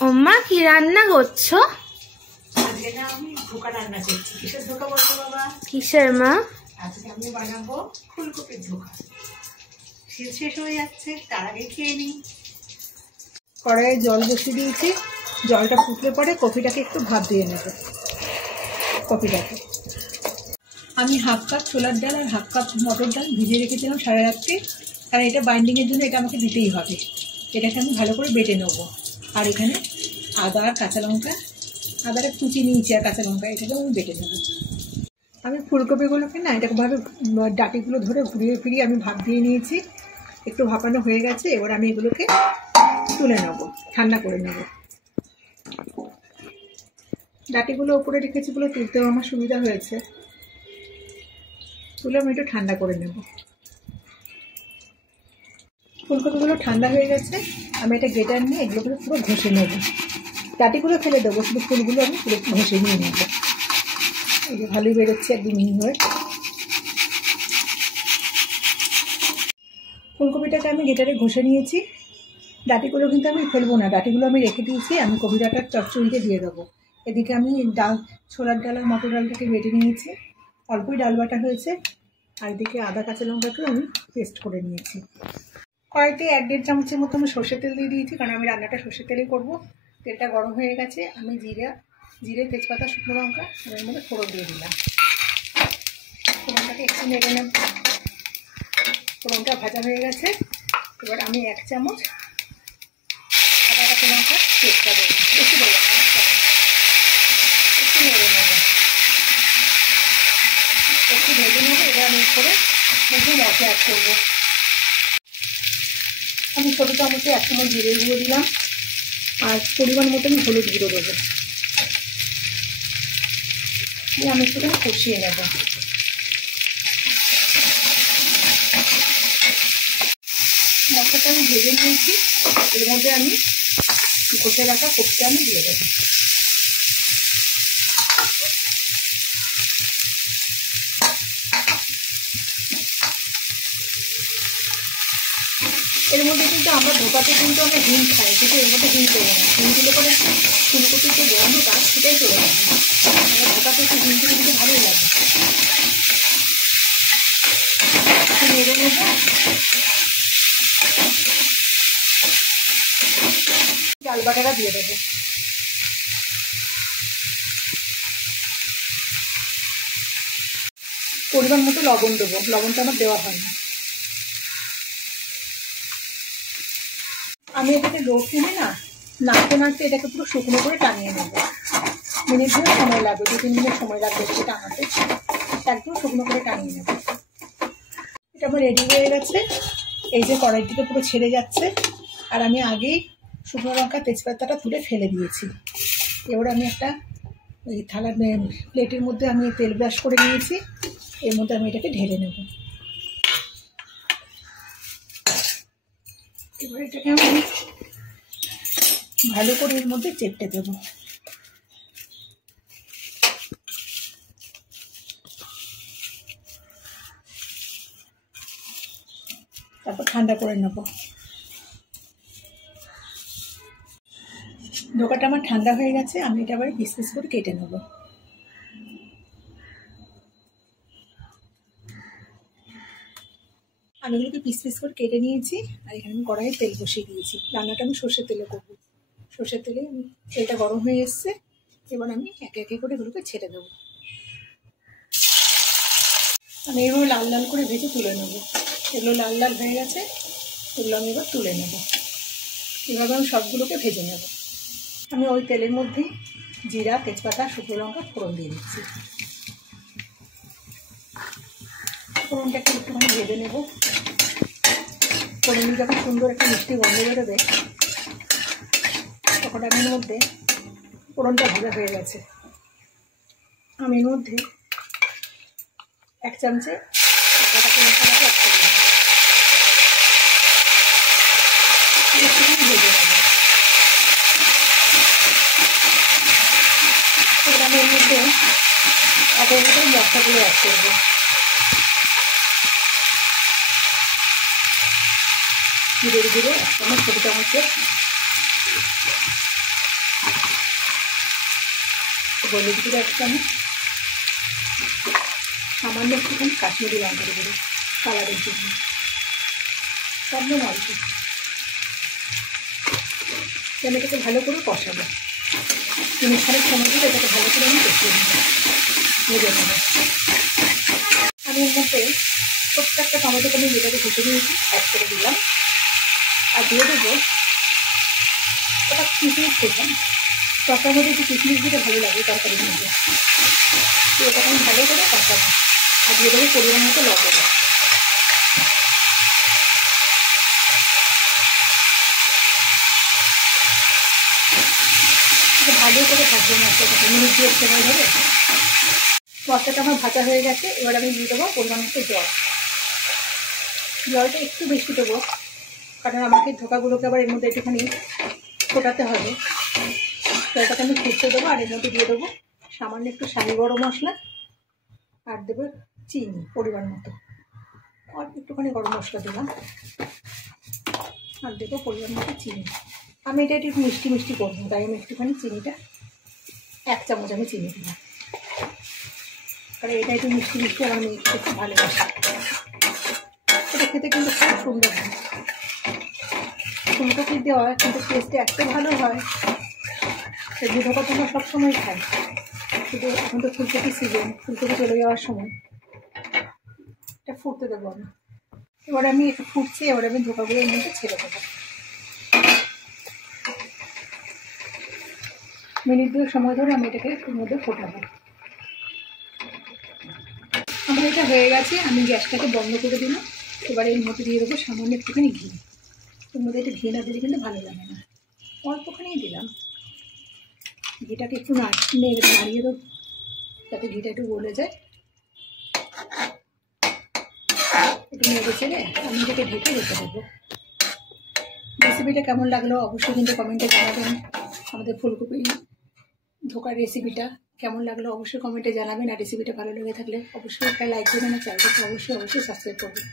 ওমা কি রান্না করছো? আজকে না আমি ধোকা রান্না করছি। কিসের ধোকা বলতো বাবা? কিসের মা? আজকে আমি বানাবো ফুলকপির ধোকা। শীত শেষ হয়ে যাচ্ছে, তার আগে খেয়ে নিই। কড়াইয়ে জল বসিয়ে দিয়েছি, জলটা ফুটলে পরে কপিটাকে একটু ভাপ দিয়ে নেব। কপিটাকে আমি হাফ কাপ ছোলার ডাল আর হাফ কাপ মটর ডাল ভিজিয়ে রেখেছিলাম সারা রাত্রি, কারণ এটা বাইন্ডিংয়ের জন্য এটা আমাকে দিতেই হবে। এটাকে আমি ভালো করে বেটে নেবো। আর এখানে আদা আর কাঁচা লঙ্কা, আদাটা কুচি নিয়েছি আর কাঁচা লঙ্কা, এটাকেও আমি বেটে নেবো। আমি ফুলকপিগুলোকে না এটাকে ভাবে ডাটিগুলো ধরে ঘুরিয়ে ফিরিয়ে আমি ভাপ দিয়ে নিয়েছি। একটু ভাপানো হয়ে গেছে, এবার আমি এগুলোকে তুলে নেবো, ঠান্ডা করে নেব। ডাটিগুলো উপরে রেখেছি বলে তুলতেও আমার সুবিধা হয়েছে। তুলে আমি একটু ঠান্ডা করে নেব। ফুলকপিগুলো ঠান্ডা হয়ে গেছে, আমি এটা গ্রেটার নিয়ে এগুলোকে পুরো ঘষে নেব। ডাটিগুলো ফেলে দেবো, শুধু ফুলগুলো আমি পুরো ঘষে নিয়ে নেব। এই যে ভালোই বেরোচ্ছে একদম মিহি হয়ে। ফুলকপিটাকে আমি গ্রেটারে ঘষে নিয়েছি। ডাটিগুলো কিন্তু আমি ফেলবো না, ডাটিগুলো আমি রেখে দিয়েছি, আমি কপি ডাটার চচ্চড়িতে দিয়ে দেবো। এদিকে আমি ডাল, ছোলার ডাল আর মটর ডালটাকে বেটে নিয়েছি, অল্পই ডাল বাটা হয়েছে। আর এদিকে আদা কাঁচা লঙ্কাকেও আমি পেস্ট করে নিয়েছি। কড়াইতে 1-1.5 চামচের মতো আমি সর্ষের তেল দিয়ে দিয়েছি, কারণ আমি রান্নাটা সর্ষের তেলেই করবো। তেলটা গরম হয়ে গেছে, আমি জিরে তেজপাতা শুকনো লঙ্কা এর মধ্যে ফোড়ন দিয়ে দিলাম। ফোড়নটাকে একটু নেড়ে নেব। ফোড়নটা ভাজা হয়ে গেছে, এবার আমি 1 চামচ আদা কাঁচা লঙ্কা পেস্টটা দেবো, বেশি দেবো না, 1 চামচ। একটু নেড়ে নেব, একটু ভেজে নেবো। এবার আমি করে একটু মশলা অ্যাড করবো। আমি ছোটো চামচে 1 চামচ জিরে গুঁড়ো দিলাম, আর পরিমাণ মতো আমি হলুদ গুঁড়ো দেবো। দিয়ে আমি একটু কষিয়ে নেব। মশলাটা আমি ভেজে নিয়েছি, এর মধ্যে আমি কষে রাখা কপিটা আমি দিয়ে দেবো। এর মধ্যে কিন্তু আমরা ধোকাতে কিন্তু আমরা হিং খাই, কিন্তু এর মধ্যে হিং দেবো না। হিং দিলে পরে ফুলকপির যে গন্ধটা সেটাই চলে যাবে। আমরা ধোকাতে একটু হিং দিলে কিন্তু ভালোই লাগে। একটু নেড়ে নেবো। ডাল বাটাটা দিয়ে দেবো। পরিমাণ মতো লবণ দেবো, লবণটা আমার দেওয়া হয় না। আমি এটাকে লো ফ্লেমে না নাড়তে নাড়তে এটাকে পুরো শুকনো করে টানিয়ে নেব। মিনিট 2 সময় লাগবে, 2-3 মিনিট সময় লাগবে এটা টানাতে। একদম শুকনো করে টানিয়ে নেব। এটা আমার রেডি হয়ে গেছে। এই যে কড়াই থেকে পুরো ছেড়ে যাচ্ছে, আর আমি আগেই শুকনো লঙ্কা তেজপাতাটা তুলে ফেলে দিয়েছি। এবার আমি একটা ওই থালা প্লেটের মধ্যে আমি তেল ব্রাশ করে নিয়েছি, এর মধ্যে আমি এটাকে ঢেলে নেব। এবার এটাকে আমি ভালো করে এর মধ্যে চেপটে দেবো। তারপর ঠান্ডা করে নেব। ধোকাটা আমার ঠান্ডা হয়ে গেছে, আমি এটা আবার পিস পিস করে কেটে নেব। আমি এগুলোকে পিস পিস করে কেটে নিয়েছি, আর এখানে আমি কড়াইয়ে তেল বসিয়ে দিয়েছি। রান্নাটা আমি সর্ষের তেলে করবো। সর্ষের তেলে তেলটা গরম হয়ে এসছে, এবার আমি একে একে করে এগুলোকে ছেড়ে দেবো। আমি এগুলো লাল লাল করে ভেজে তুলে নেব। এগুলো লাল লাল হয়ে গেছে, এগুলো আমি এবার তুলে নেব। এভাবে আমি সবগুলোকে ভেজে নেব। আমি ওই তেলের মধ্যেই জিরা তেজপাতা শুকনো লঙ্কা ফোড়ন দিয়ে দিচ্ছি। ফোড়নটাকে একটুখানি ভেজে নেব। ফোড়ন যখন সুন্দর একটা মিষ্টি গন্ধ বেরোবে, তখন আমি এর মধ্যে ফোড়নটা ভাজা হয়ে গেছে, আমি এর মধ্যে 1 চামচে আদাটাকে মশলাটাকে অ্যাড করে দেবো। একটুখানি ভেজে নেব। এবার আমি এর মধ্যে একে একে মশলাগুলো অ্যাড করবো। জিরের গুঁড়ো 1 চামচ, ছোটো চামচের হলুদ গুঁড়ো 1 চামচ, সামান্য একটুখানি কাশ্মীরি লঙ্কার গুঁড়ো কালারের জন্য, একদম অল্প। আমি এটাকে ভালো করে কষাবো, 3 মিনিট সময় দিয়ে এটাকে ভালো করে আমি কষিয়ে নেব, ভেজে নেব। আমি এর মধ্যে প্রত্যেকটা টমেটোকে আমি যেটাকে ঘুষে দিয়েছি অ্যাড করে দিলাম, আর দিয়ে দেবো ওটা কিশমিশ করলাম। তরকারির মধ্যে একটু কিশমিশ দিতে ভালো লাগে তরকারির মধ্যে। তো এটাকে আমি ভালো করে কষাবো, আর দিয়ে দেবো পরিমাণ মতো লবণ। ভালো করে ভাজবো মশলাটাকে, মিনিট 2 সময় ধরে। মশলাটা আমার ভাজা হয়ে গেছে, এবার আমি দিয়ে দেবো পরিমাণ মতো জল। জলটা একটু বেশি দেবো, কারণ আমাকে ধোকাগুলোকে আবার এর মধ্যে একটুখানি ফোটাতে হবে। জলটাকে আমি ফুটতে দেবো, আর এর মধ্যে দিয়ে দেবো সামান্য একটু শাহি গরম মশলা, আর দেবো চিনি পরিমাণ মতো, অল্প একটুখানি গরম মশলা দিলাম, আর দেবো পরিমাণ মতো চিনি। আমি এটা একটু মিষ্টি মিষ্টি করবো, তাই আমি একটুখানি চিনিটা 1 চামচ আমি চিনি দিলাম, কারণ এটা একটু মিষ্টি মিষ্টি আমার মেয়ে খেতে খুব ভালোবাসে। এটা খেতে কিন্তু খুব সুন্দর হয়, ফুলকপি দেওয়া কিন্তু টেস্টে এত ভালো হয়। ধোকা তো আমরা সবসময় খাই, শুধু এখন তো ফুলকপি সিজন, ফুলকপি চলে যাওয়ার সময়। এটা ফুটতে দেবো আমি। এবার আমি একটু ফুটছি, এবার আমি ধোকাগুলোর মধ্যে ছেড়ে দেবো। মিনিট 2 সময় ধরে আমি এটাকে এর মধ্যে ফোটাবো। আমার এটা হয়ে গেছে, আমি গ্যাসটাকে বন্ধ করে দিলাম। এবারে এর মধ্যে দিয়ে দেবো সামান্য একটুখানি ঘি। এর মধ্যে একটু ঘি না দিলে কিন্তু ভালো লাগে না, অল্পখানি দিলাম। ঘিটাকে একটু নাড়িয়ে দেবো যাতে ঘিটা একটু গলে যায়। একটু নেড়ে ছেড়ে আমি এটাকে ঢেকে রেখে দেবো। রেসিপিটা কেমন লাগলো অবশ্যই কিন্তু কমেন্টে জানাবেন। আমাদের ফুলকপি ধোকার রেসিপিটা কেমন লাগলো অবশ্যই কমেন্টে জানাবেন। আর রেসিপিটা ভালো লেগে থাকলে অবশ্যই একটা লাইক দেবেন, আর চ্যানেলটাকে অবশ্যই সাবস্ক্রাইব করবেন।